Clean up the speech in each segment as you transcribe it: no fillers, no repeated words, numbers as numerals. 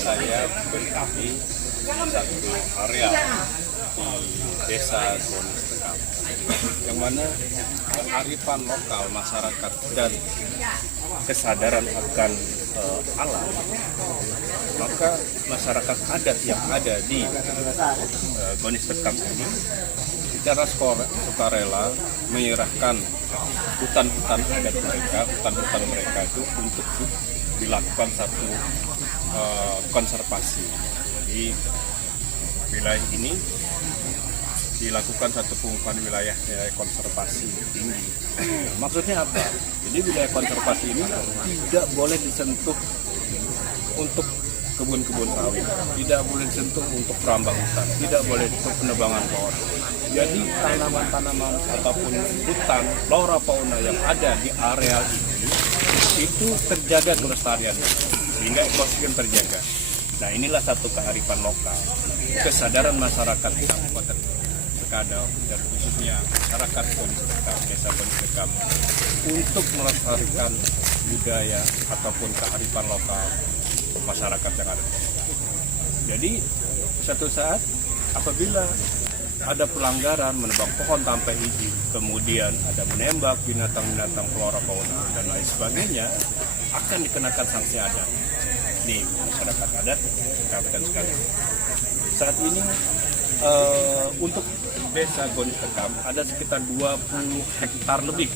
Saya berkami satu area di desa Gonis Tekam, yang mana kearifan lokal masyarakat dan kesadaran akan alam, maka masyarakat adat yang ada di Gonis Tekam ini secara sukarela menyerahkan hutan-hutan adat mereka, hutan-hutan mereka itu untuk dilakukan satu konservasi. Di wilayah ini dilakukan satu pengukuhan wilayah konservasi tinggi. Maksudnya apa? Jadi wilayah konservasi ini tidak boleh disentuh untuk kebun-kebun sawit, tidak boleh disentuh untuk perambang hutan, tidak boleh untuk penebangan pohon. Jadi tanaman-tanaman ataupun hutan, flora fauna yang ada di areal ini itu terjaga kelestariannya, sehingga ekosistem terjaga. Nah, inilah satu kearifan lokal, kesadaran masyarakat di Kabupaten Sekadau dan khususnya masyarakat Gonis Tekam, desa Gonis Tekam, untuk melestarikan budaya ataupun kearifan lokal masyarakat yang ada. Jadi suatu saat apabila ada pelanggaran menebang pohon tanpa izin, kemudian ada menembak binatang-binatang flora fauna dan lain sebagainya, akan dikenakan sanksi adat. Nih, masyarakat adat Kabupaten Sekadau. Saat ini untuk desa Gonis Tekam ada sekitar 20 hektar lebih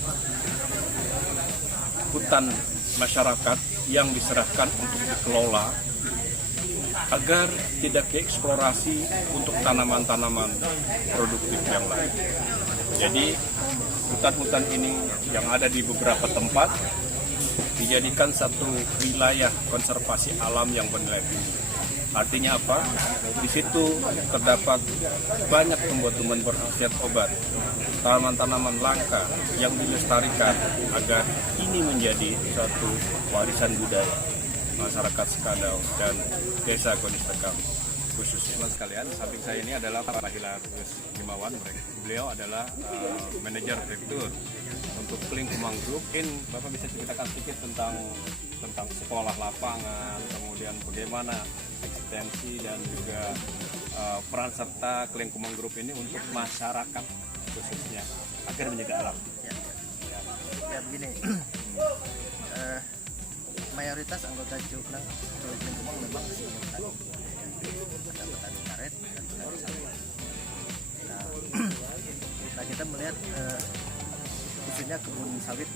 hutan masyarakat yang diserahkan untuk dikelola agar tidak dieksplorasi untuk tanaman-tanaman produktif yang lain. Jadi hutan-hutan ini yang ada di beberapa tempat dijadikan satu wilayah konservasi alam yang bernilai tinggi. Artinya apa? Di situ terdapat banyak tumbuhan-tumbuhan berkhasiat obat, tanaman-tanaman langka yang dilestarikan agar ini menjadi suatu warisan budaya masyarakat Sekadau dan desa Gonis Tekam khususnya. Teman sekalian, samping saya ini adalah Pak Hilar Himawan. Beliau adalah manajer direktur untuk Kling Kumang Group. Mungkin Bapak bisa ceritakan sedikit tentang sekolah lapangan, kemudian bagaimana eksistensi dan juga peran serta Kling Kumang Group ini untuk masyarakat khususnya agar menjaga alam. Ya begini. Mayoritas anggota Kling Kumang memang sebagai petani. Ada petani karet dan petani sawit. Nah kita melihat khususnya kebun sawit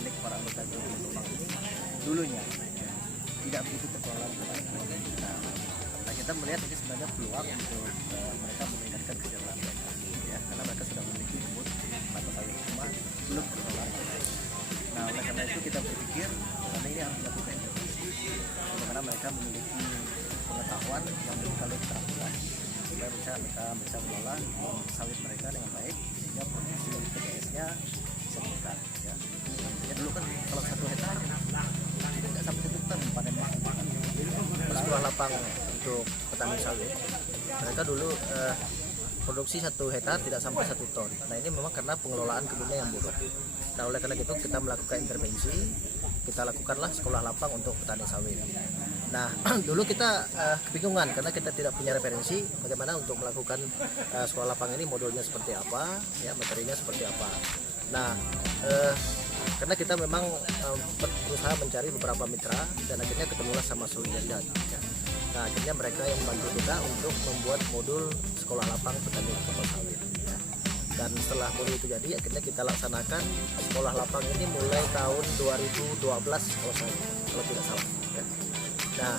milik para anggota Kling Kumang ini dulunya tidak begitu terkelola. Nah kita melihat ini sebenarnya peluang untuk mereka meningkatkan kesejahteraan mereka, ya, karena mereka sudah memiliki kebun atau sawit rumah belum terkelola. Nah oleh karena itu kita berpikir karena ini harus dilakukan intervensi, karena mereka memiliki pengetahuan yang lebih keterampilan supaya mereka bisa mengelola sawit mereka dengan baik sehingga produksi TBS-nya bisa meningkat. Ya. Jadi dulu kan kalau 1 hektar tidak sampai 1 ton panennya. Sebuah lapang untuk petani sawit, mereka dulu produksi 1 hektar tidak sampai 1 ton. Nah ini memang karena pengelolaan kebunnya yang buruk. Nah oleh karena itu kita melakukan intervensi, kita lakukanlah sekolah lapang untuk petani sawit. Nah dulu kita kebingungan karena kita tidak punya referensi bagaimana untuk melakukan sekolah lapang ini, modulnya seperti apa, ya materinya seperti apa. Nah karena kita memang berusaha mencari beberapa mitra dan akhirnya ketemulah sama Suliandan. Ya. Nah akhirnya mereka yang membantu kita untuk membuat modul sekolah lapang petani kelapa sawit. Ya. Dan setelah modul itu jadi, akhirnya kita laksanakan sekolah lapang ini mulai tahun 2012 kalau tidak salah. Ya. Nah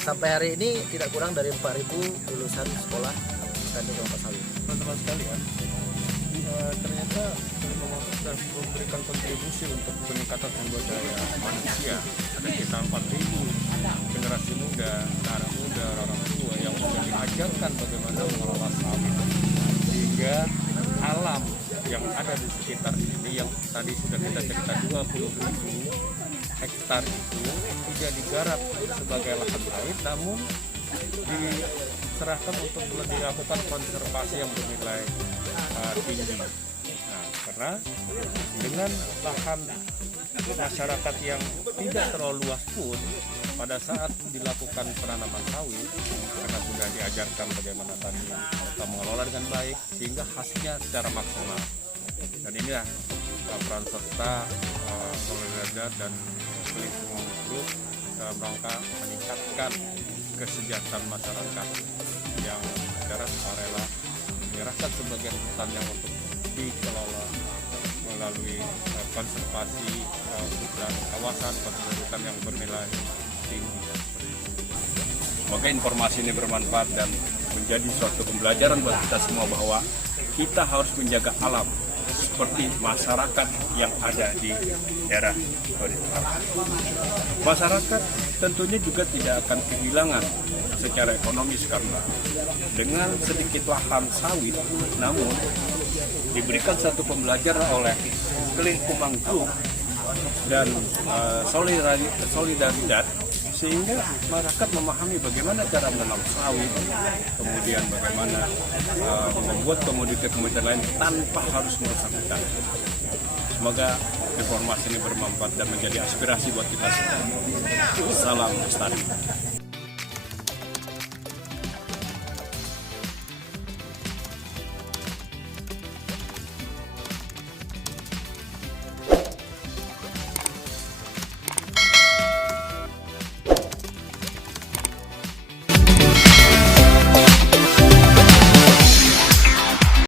sampai hari ini tidak kurang dari 4.000 lulusan sekolah petani kelapa sawit. Teman-teman sekalian, ternyata Gunung sudah memberikan kontribusi untuk peningkatan sumber daya manusia. Ada sekitar 4.000 generasi muda, anak muda, orang tua yang sudah diajarkan bagaimana mengelola sawit, sehingga alam yang ada di sekitar ini yang tadi sudah kita cerita 20.000 hektar itu tidak digarap sebagai lahan sawit, namun diserahkan untuk dilakukan konservasi yang bernilai tinggi. Nah, karena dengan lahan masyarakat yang tidak terlalu luas pun, pada saat dilakukan penanaman sawit, karena sudah diajarkan bagaimana tadi kita mengelola dengan baik, sehingga hasilnya secara maksimal. Dan inilah peran serta solidaritas dan lingkungan grup dalam rangka meningkatkan kesejahteraan masyarakat yang secara sukarela menyerahkan sebagian hutannya untuk dikelola melalui konservasi hutan, kawasan konservasi hutan yang bernilai tinggi. Semoga informasi ini bermanfaat dan menjadi suatu pembelajaran buat kita semua bahwa kita harus menjaga alam seperti masyarakat yang ada di daerah Toritara. Masyarakat tentunya juga tidak akan kehilangan secara ekonomis karena dengan sedikit lahan sawit, namun diberikan satu pembelajaran oleh Kelingkumang Group dan solidaritas, sehingga masyarakat memahami bagaimana cara menanam sawit, kemudian bagaimana membuat komoditas-komoditas lain tanpa harus merusak hutan. Semoga informasi ini bermanfaat dan menjadi aspirasi buat kita semua. Salam lestari.